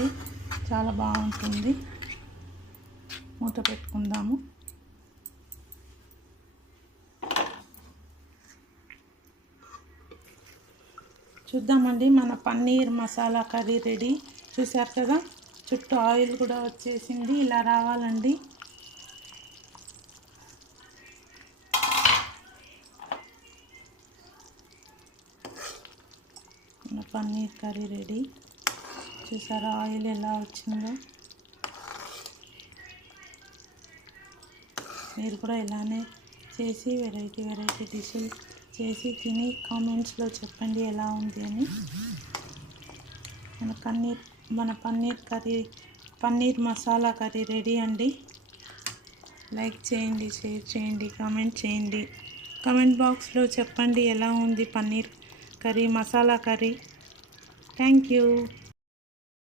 చేయండి, చాలా బాగుంటుంది. మూత పెట్టుకుందాము. చూద్దామండి, మన పన్నీర్ మసాలా కర్రీ రెడీ. చూసారు కదా, చుట్టూ ఆయిల్ కూడా వచ్చేసింది. ఇలా రావాలండి. మన పన్నీర్ కర్రీ రెడీ. చూసారా ఆయిల్ ఎలా వచ్చిందో? మీరు కూడా ఇలానే చేసి వెరైటీ డిషెస్ చేసి తిని కామెంట్స్లో చెప్పండి ఎలా ఉంది అని. మన పన్నీర్ మసాలా కర్రీ రెడీ అండి. లైక్ చేయండి, షేర్ చేయండి, కామెంట్ చేయండి. కామెంట్ బాక్స్లో చెప్పండి ఎలా ఉంది paneer curry, masala curry. Thank you.